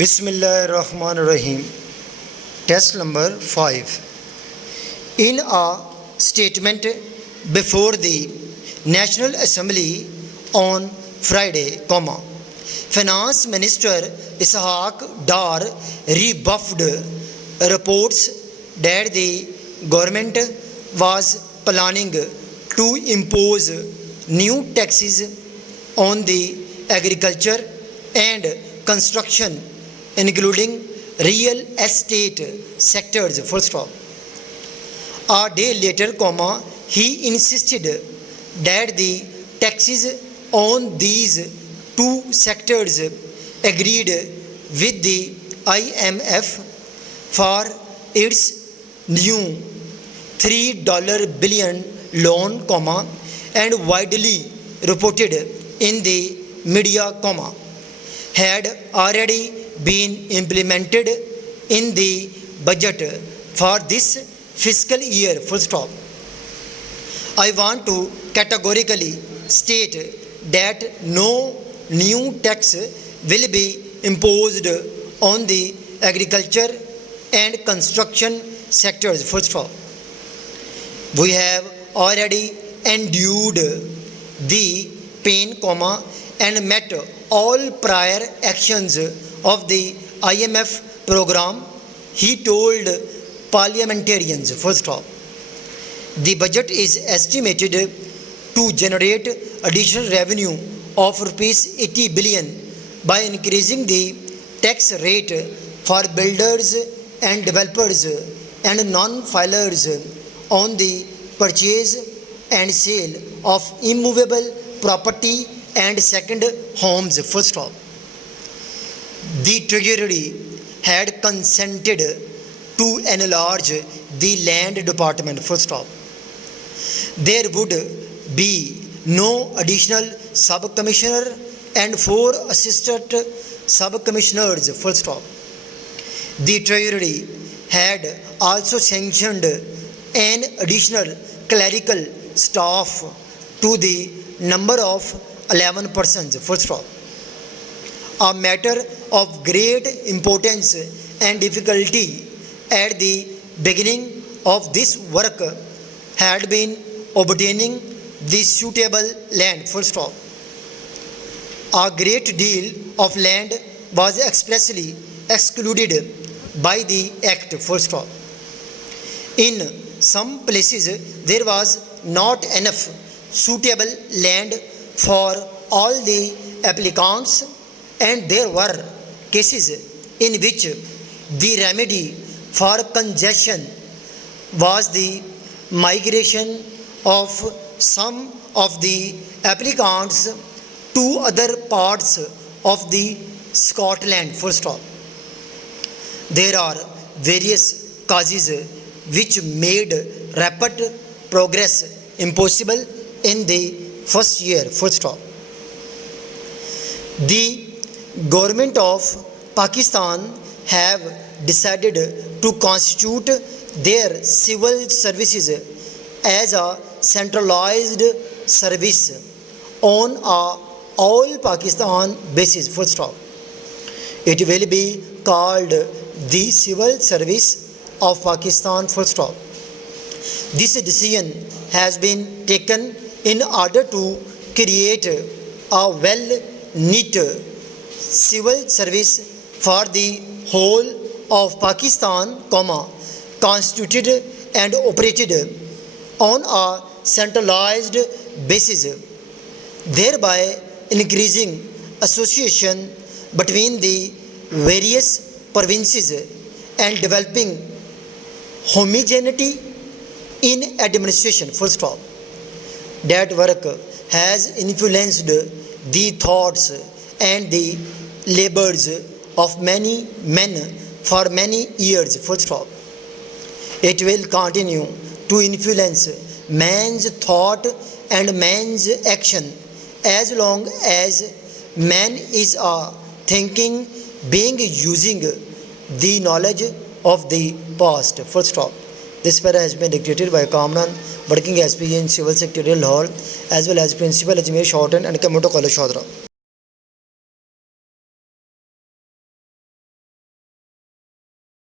Bismillahirrahmanirrahim. Test number 5. In a statement before the National Assembly on Friday, Finance Minister Ishaq Dar rebuffed reports that the government was planning to impose new taxes on the agriculture and construction, including real estate sectors. Full stop. A day later, he insisted that the taxes on these two sectors agreed with the IMF for its new $3 billion loan, and widely reported in the media, had already been implemented in the budget for this fiscal year. Full stop. I want to categorically state that no new tax will be imposed on the agriculture and construction sectors. Full stop. We have already endured the pain, and met all prior actions of the IMF program, he told parliamentarians. Full stop. The budget is estimated to generate additional revenue of rupees 80 billion by increasing the tax rate for builders and developers and non-filers on the purchase and sale of immovable property and second homes. Full stop. The Treasury had consented to enlarge the land department. Full stop. There would be no additional sub-commissioner and 4 assistant sub-commissioners. Full stop. The Treasury had also sanctioned an additional clerical staff to the number of 11 persons. Full stop. A matter of great importance and difficulty at the beginning of this work had been obtaining the suitable land. Full stop. A great deal of land was expressly excluded by the Act. Full stop. In some places there was not enough suitable land for all the applicants, and there were cases in which the remedy for congestion was the migration of some of the applicants to other parts of the Scotland. Full stop. There are various causes which made rapid progress impossible in the first year. Full stop. The government of Pakistan have decided to constitute their civil services as a centralized service on a all Pakistan basis. Full stop. It will be called the Civil Service of Pakistan. Full stop. This decision has been taken in order to create a well-knit civil service for the whole of Pakistan, constituted and operated on a centralized basis, thereby increasing association between the various provinces and developing homogeneity in administration. Full stop. That work has influenced the thoughts and the labors of many men for many years. Full stop. It will continue to influence man's thought and man's action as long as man is a thinking being using the knowledge of the past. Full stop. This para has been dictated by Kamran, working as PA in Civil Secretarial Hall, as well as Principal Ajmer Shorten and Commuter College Shodra.